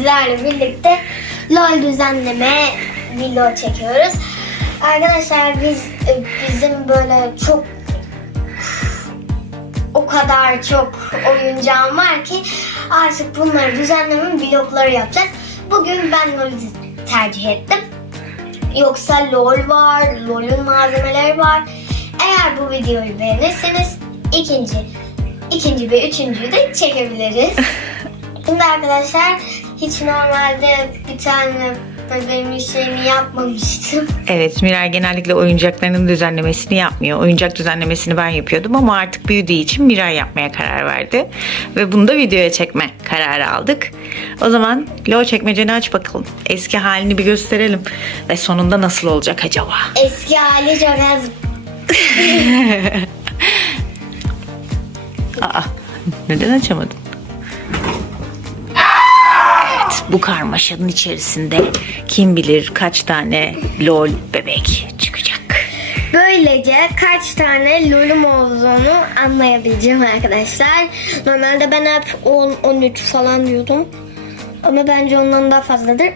sizlerle birlikte LOL düzenleme video çekiyoruz. Arkadaşlar biz e, bizim böyle çok o kadar çok oyuncağım var ki artık bunları düzenleme vlogları yapacağız. Bugün ben LOL'ü tercih ettim. Yoksa LOL var, LOL'ün malzemeleri var. Eğer bu videoyu beğenirseniz ikinci, ikinci ve üçüncüyü de çekebiliriz. Şimdi arkadaşlar hiç normalde bir tane bebeğimin şeyini yapmamıştım. Evet Miray genellikle oyuncaklarının düzenlemesini yapmıyor. Oyuncak düzenlemesini ben yapıyordum ama artık büyüdüğü için Miray yapmaya karar verdi. Ve bunu da videoya çekme kararı aldık. O zaman lo çekmeceni aç bakalım. Eski halini bir gösterelim. Ve sonunda nasıl olacak acaba? Eski hali çok az. Aa, neden açamadın? Bu karmaşanın içerisinde kim bilir kaç tane lol bebek çıkacak. Böylece kaç tane lolum olduğunu anlayabileceğim arkadaşlar. Normalde ben hep 10-13 falan diyordum. Ama bence ondan daha fazladır.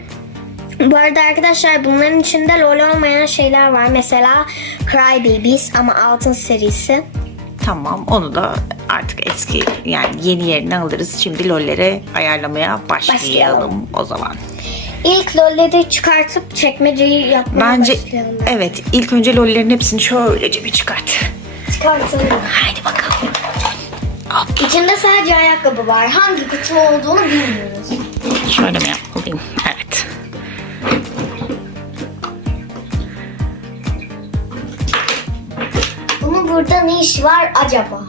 Bu arada arkadaşlar bunların içinde lol olmayan şeyler var. Mesela Cry Babies ama altın serisi. Tamam onu da artık eski yani yeni yerine alırız. Şimdi lollere ayarlamaya başlayalım, Başlayalım. o zaman. İlk lolleri çıkartıp çekmeceyi yapmaya Bence başlayalım. ben. evet ilk önce lollerin hepsini şöylece bir çıkart. Çıkartalım. Haydi bakalım. Hop, İçinde sadece ayakkabı var. Hangi kutu olduğunu bilmiyoruz. şöyle mi yapmalıyım? Burada ne işi var acaba?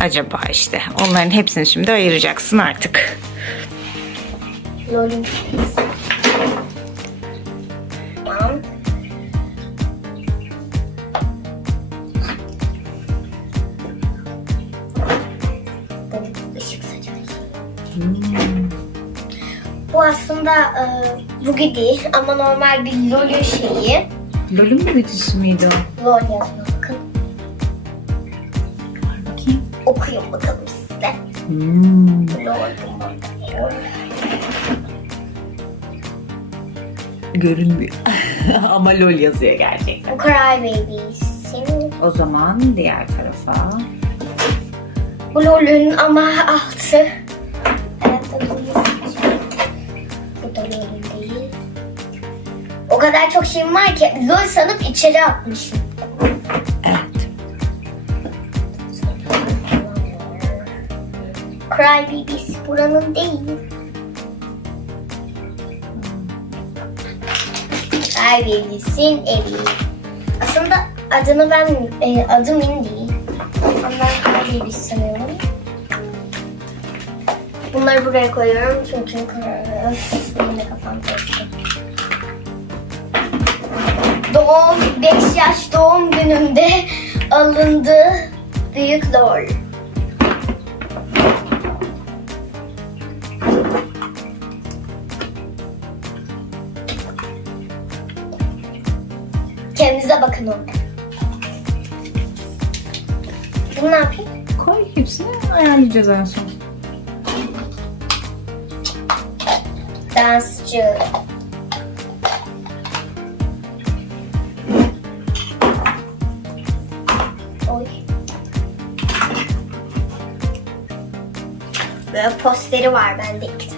Acaba işte onların hepsini şimdi ayıracaksın artık. Tamam. Bu aslında e, bu değil ama normal bir lol'ün şeyi. Lol'ün mü bütüsü müydü o? Lol yazma Okuyun bakalım size. Hmm. Lol. Görünmüyor. Ama lol yazıyor gerçekten. Cry Babies. Senin O zaman diğer tarafa. Bu LOL'ün ama altı. Evet, bu Bu da LOL'ün değil. O kadar çok şeyim var ki LOL sanıp içeri atmışım. Cry Babies buranın değil. Cry Babies'in evi. Aslında adını ben, e, adım. Ama ben Cry Babies sanıyorum. Bunları buraya koyuyorum çünkü benim de kafam karıştı. Doğum, 5 yaş doğum günümde alındı büyük lol. Bakın orada. Bunu ne yapayım? Koy hepsini ayarlayacağız en son. Dansçı. Oy. Böyle posteri var bende iki tane.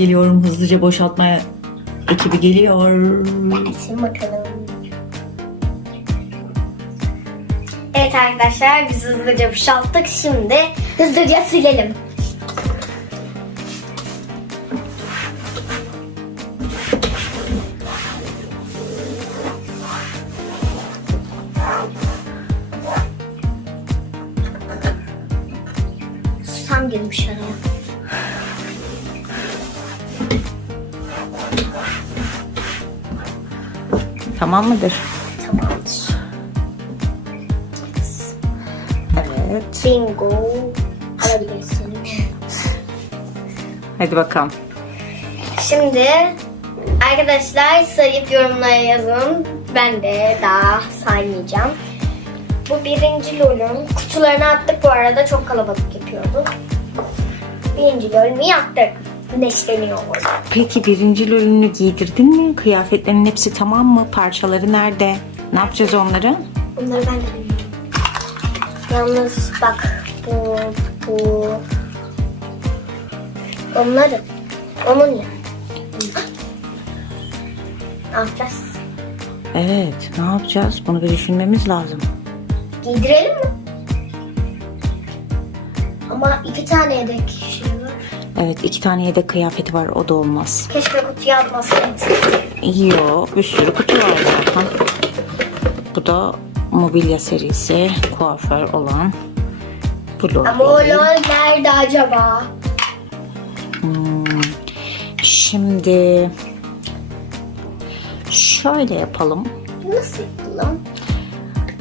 Geliyorum. Hızlıca boşaltmaya ekibi geliyor. Açın bakalım. Evet arkadaşlar biz hızlıca boşalttık. Şimdi hızlıca silelim. Tamam mıdır? Tamamdır. Evet. Bingo. Alabilirsin. Hadi bakalım. Şimdi arkadaşlar sayıp yorumlara yazın. Ben de daha saymayacağım. Bu birinci lolun. Kutularını attık bu arada. Çok kalabalık yapıyordu. Birinci lolünü yaptık. Güneşleniyoruz. Peki birinci lolünü giydirdin mi? Kıyafetlerin hepsi tamam mı? Parçaları nerede? Ne yapacağız onları? Bunları ben bilmiyorum. Yalnız bak bu, bu. Onları. Onun ya. Ne yapacağız? Evet. Ne yapacağız? Bunu bir düşünmemiz lazım. Giydirelim mi? Ama iki tane yedek. Evet iki tane yedek kıyafeti var. O da olmaz. Keşke kutuya atmasaydı. Yo bir sürü kutu var zaten. Bu da mobilya serisi. Kuaför olan. Bu lol Ama o değil. lol nerede acaba? Hmm, Şimdi şöyle yapalım. Nasıl yapalım?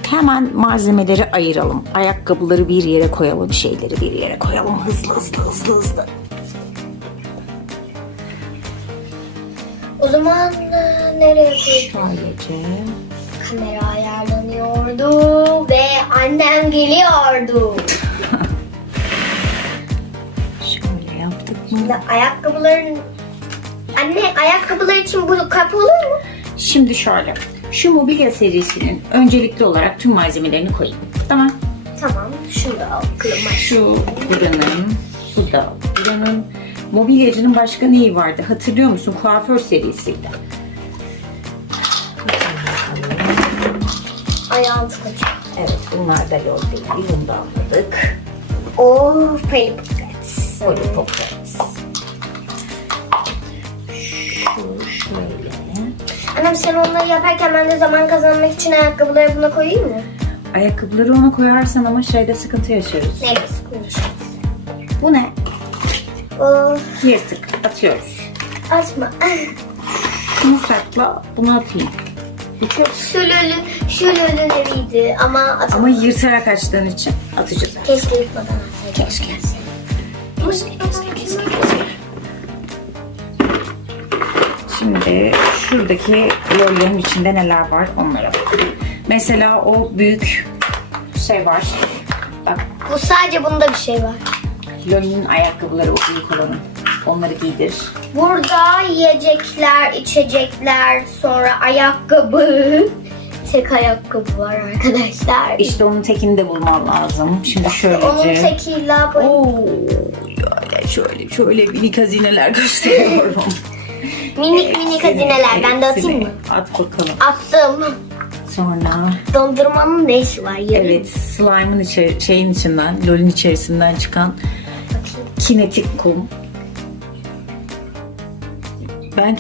Hemen malzemeleri ayıralım. Ayakkabıları bir yere koyalım, şeyleri bir yere koyalım. Hızlı hızlı hızlı hızlı. O zaman e, nereye koyacağım? Şöylece. Kamera ayarlanıyordu ve annem geliyordu. Şöyle yaptık mı? Şimdi ayakkabıların... Anne ayakkabılar için bu kap olur mu? Şimdi şöyle. Şu mobilya serisinin öncelikli olarak tüm malzemelerini koyayım. Tamam. Tamam şunu da al kılıma. Şu buranın, bu da buranın. Mobilyacının başka neyi vardı? Hatırlıyor musun? Kuaför serisiydi. Çok acıyor. Evet bunlar da yol değil. Bunu da anladık. Oh, Polly Pockets. Lollipop Friends. Şu şöyle. Annem sen onları yaparken ben de zaman kazanmak için ayakkabıları buna koyayım mı? Ayakkabıları ona koyarsan ama şeyde sıkıntı yaşarız. Neyle sıkılacağız? Bu ne? Oh, Yırtık. Atıyoruz. açma. Şunu sakla, bunu atayım. Çok Şu lölü, şu lölüleriydi ama atamadım. ama yırtarak açtığın için atacağız. Keşke yıkmadan atsaydım. Keşke. Şimdi şuradaki lollerin içinde neler var onlara bakalım. Mesela o büyük şey var. Bak Bu sadece bunda bir şey var. Lolün ayakkabıları o büyük olanın. Onları giydir. Burada yiyecekler, içecekler, sonra ayakkabı. Tek ayakkabı var arkadaşlar. İşte onun tekini de bulman lazım. Şimdi Onun şöylece. tekiyle böyle Oo, ya şöyle şöyle minik hazineler gösteriyorum. minik minik hazineler. Ben de atayım mı? At bakalım. Attım. Sonra Dondurmanın ne işi var? Yarın evet slime'ın içeri, şeyin içinden, lolün içerisinden çıkan. Kinetik kum. Ben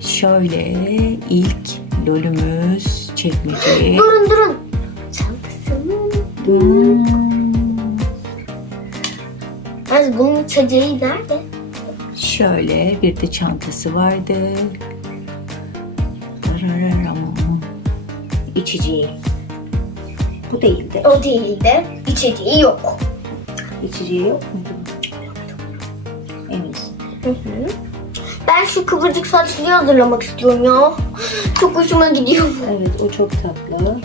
şöyle ilk lolümüz çekmece. Durun durun. Çantasını. Hmm. Bunun içeceği nerede? Şöyle bir de çantası vardı. Darararam. İçeceği. Bu değildi. O değil de içeceği yok. İçeceği yok muydu? Eminsin. Hı hı. Şu kıvırcık saçlıyı hazırlamak istiyorum ya. Çok hoşuma gidiyor. Evet o çok tatlı.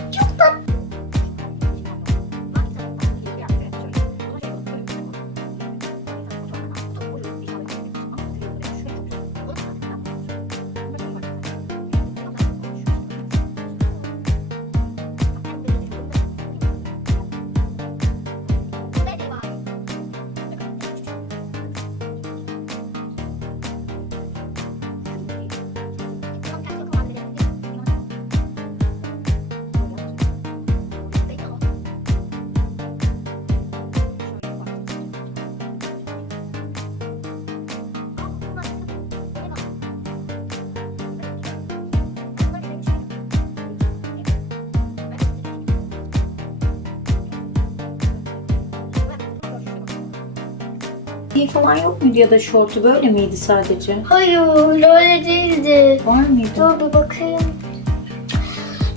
İyi falan yok muydu ya da şortu böyle miydi sadece? Hayır öyle değildi. Var mıydı? Dur bir bakayım.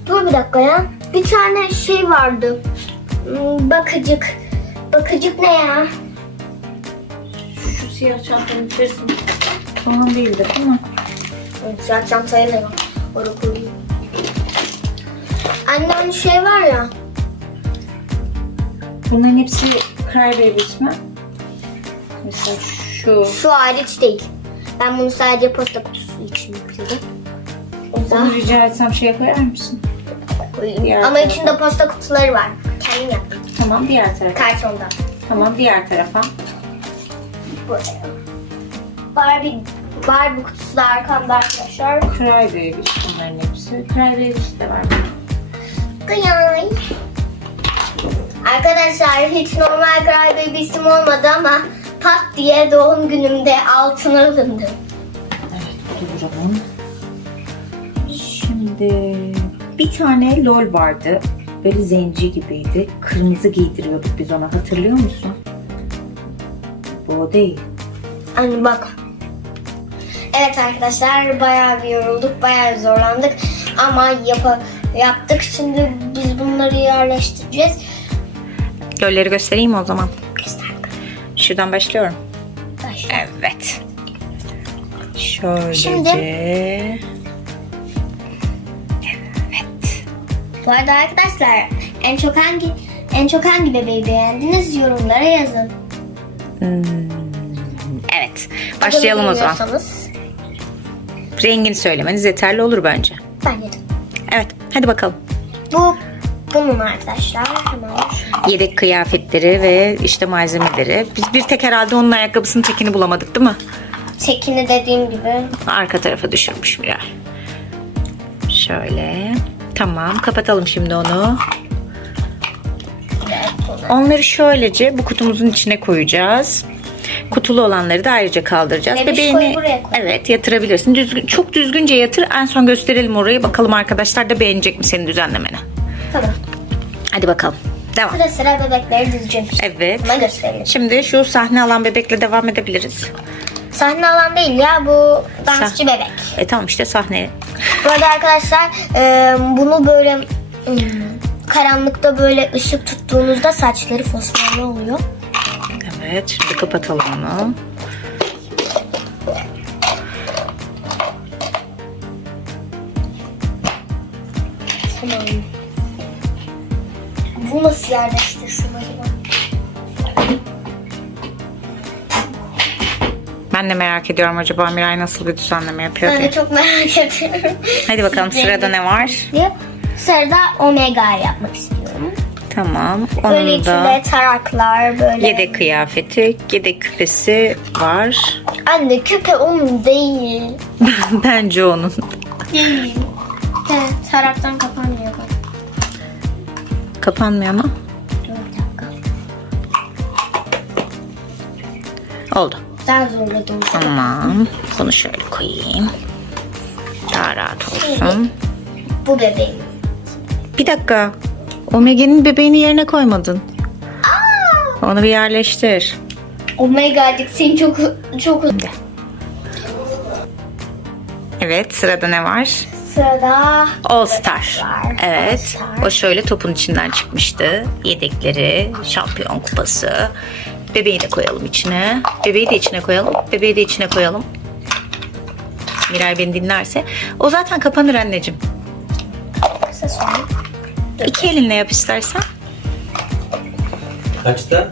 Dur bir dakika ya. Bir tane şey vardı. Hmm, Bakıcık. Bakıcık ne ya? Şu siyah çantanın içerisinde falan değildi değil mi? Çantaya ne var? Oraya koyayım. Annem şey var ya. Bunların hepsi Crybabies mi? Mesela şu. Şu hariç değil. Ben bunu sadece posta kutusu için yapıyorum. O Bunu yüzden rica etsem şey koyar mısın? koyayım. Diğer Ama tarafa. içinde posta kutuları var. Kendim yaptım. Tamam diğer tarafa. Kartondan. Tamam diğer tarafa. Buraya. Barbie, Barbie kutusu da arkamda arkadaşlar. Crybabies bunların hepsi. Crybabies de var. Kıyay. Arkadaşlar hiç normal Crybaby isim olmadı ama pat diye doğum günümde altına alındı. Evet buranın. Şimdi bir tane lol vardı. Böyle zenci gibiydi. Kırmızı giydiriyorduk biz ona hatırlıyor musun? Bu o değil. Hani bak. Evet arkadaşlar bayağı bir yorulduk, bayağı zorlandık ama yapa, yaptık. Şimdi biz bunları yerleştireceğiz. Lolleri göstereyim o zaman? Şuradan başlıyorum. Başla. Evet. Şöylece. Şimdi- Bu arada arkadaşlar en çok hangi en çok hangi bebeği beğendiniz yorumlara yazın. Hmm, Evet. Başlayalım o zaman. Rengini söylemeniz yeterli olur bence. Bence de. Evet. Hadi bakalım. Bu bunun arkadaşlar. Hemen Yedek kıyafetleri ve işte malzemeleri. Biz bir tek herhalde onun ayakkabısının tekini bulamadık değil mi? Tekini dediğim gibi. Arka tarafa düşürmüş Miray. Şöyle. Tamam. Kapatalım şimdi onu. Onları şöylece bu kutumuzun içine koyacağız. Kutulu olanları da ayrıca kaldıracağız. Bebiş koy, koy. evet yatırabilirsin. Düzgün, çok düzgünce yatır. En son gösterelim orayı. Bakalım arkadaşlar da beğenecek mi senin düzenlemeni. Tamam. Hadi bakalım. Devam. Sıra sıra bebekleri dizeceğim. Evet. Ama gösterelim. Şimdi şu sahne alan bebekle devam edebiliriz. Sahne alan değil ya bu dansçı Sah- bebek. E tamam işte sahne. Bu arada arkadaşlar e, bunu böyle hmm, karanlıkta böyle ışık tuttuğunuzda saçları fosforlu oluyor. Evet. Şimdi kapatalım onu. Yerleştirsin acaba? Ben de merak ediyorum acaba Miray nasıl bir düzenleme yapıyor Ben diye. de çok merak ediyorum. Hadi bakalım sırada ne var? Sırada omega yapmak istiyorum. Tamam. Böyle Onun içinde da taraklar böyle. yedek kıyafeti, yedek küpesi var. Anne küpe onun değil. Bence onun. Değil. Evet, taraktan kapanmıyor bak. Kapanmıyor mu? Oldu. Daha zorladım. Tamam. Bunu şöyle koyayım. Daha rahat olsun. Bu bebeğim. Bir dakika. Omege'nin bebeğini yerine koymadın. Onu bir yerleştir. Omega'cık seni çok çok Evet sırada ne var? sırada All Star. Var. Evet. All Star. O şöyle topun içinden çıkmıştı. Yedekleri, şampiyon kupası. Bebeği de koyalım içine. Bebeği de içine koyalım. Bebeği de içine koyalım. Miray beni dinlerse. O zaten kapanır anneciğim. kısa sonra. İki elinle yap istersen. Kaçta?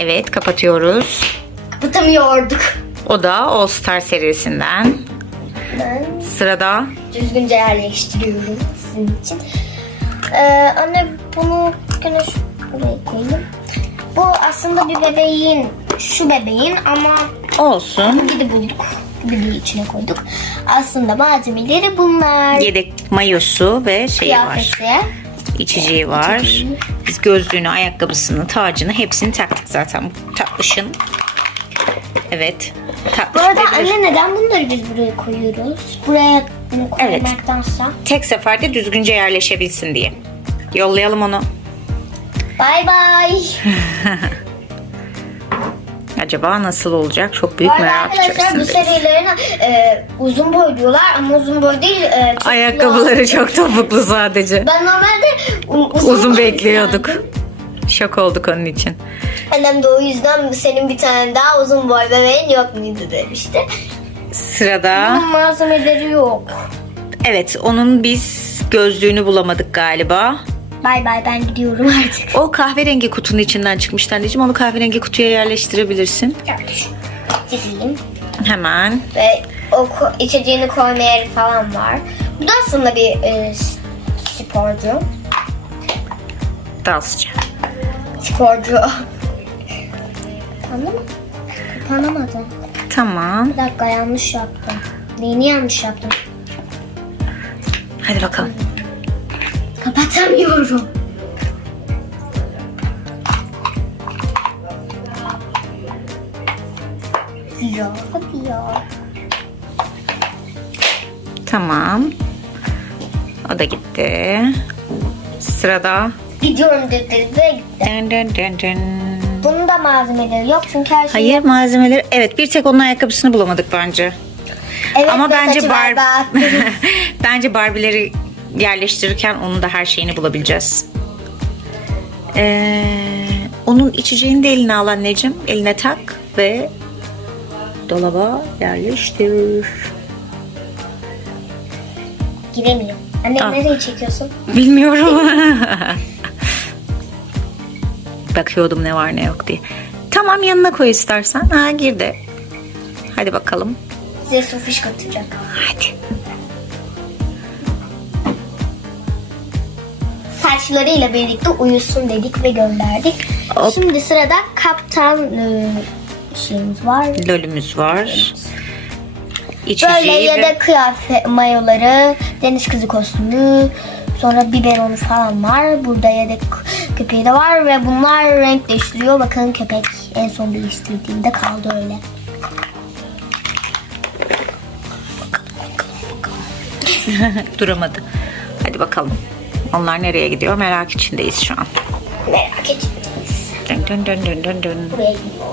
Evet kapatıyoruz. Kapatamıyorduk. O da All Star serisinden. Ben Sırada düzgünce yerleştiriyorum sizin için. Ee, anne bunu gene şuraya koyayım. Bu aslında bir bebeğin, şu bebeğin ama olsun. gidi bulduk. Gidi içine koyduk. Aslında malzemeleri bunlar. Yedek mayosu ve şeyi var. Kıyafeti. İçeceği var. Biz gözlüğünü, ayakkabısını, tacını hepsini taktık zaten. Bu tatlışın. Evet. Bu Tatlış arada bebeği- anne neden bunları biz buraya koyuyoruz? Buraya bunu koymaktansa. Tek seferde düzgünce yerleşebilsin diye. Yollayalım onu. Bay bay. Acaba nasıl olacak? Çok büyük arada merak arkadaşlar bu içerisindeyiz. serilerine e, uzun boy diyorlar ama uzun boy değil. E, çok Ayakkabıları çok topuklu sadece. Ben normalde u- uzun, Uzun boy bekliyorduk. isterdim. Şok olduk onun için. Annem de o yüzden senin bir tane daha uzun boy bebeğin yok muydu demişti. Sırada Bunun malzemeleri yok. evet onun biz gözlüğünü bulamadık galiba. Bay bay ben gidiyorum artık. O kahverengi kutunun içinden çıkmıştı anneciğim. Onu kahverengi kutuya yerleştirebilirsin. Kardeşim. Gideyim. Hemen. Ve o ko- içeceğini koyma yeri falan var. Bu da aslında bir e, s- sporcu. Dansçı. Sporcu. Kapandı mı? Kapanamadı. Tamam. Bir dakika yanlış yaptım. Neyini yanlış yaptım? Hadi bakalım. Kapatamıyorum. Ya hadi ya. Tamam. O da gitti. Sırada. Gidiyorum dedi ve gitti. Dın dın dın dın. Bunun da malzemeleri yok çünkü her şey Hayır malzemeleri. Evet bir tek onun ayakkabısını bulamadık bence. Evet, Ama bence saçı bar berbat. bence Barbie'leri yerleştirirken onun da her şeyini bulabileceğiz. Ee, onun içeceğini de eline al anneciğim. Eline tak ve dolaba yerleştir. Giremiyor. Anne Ah. nereye çekiyorsun? Bilmiyorum. Bakıyordum ne var ne yok diye. Tamam yanına koy istersen. Ha girdi. Hadi bakalım. Size su fışkırtacak. Hadi. Saçlarıyla birlikte uyusun dedik ve gönderdik. Hop. Şimdi sırada kaptan e, şeyimiz var. Lolümüz var. İçeceği Böyle ve- yedek kıyafet mayoları, deniz kızı kostümü, sonra biberonu falan var. Burada yedek köpeği de var ve bunlar renk değiştiriyor. Bakın köpek en son değiştirdiğimde kaldı öyle. duramadı. Hadi bakalım. Onlar nereye gidiyor merak içindeyiz şu an. Merak etmeyiz. Dön dön dön dön dön dön. Buraya gidiyor.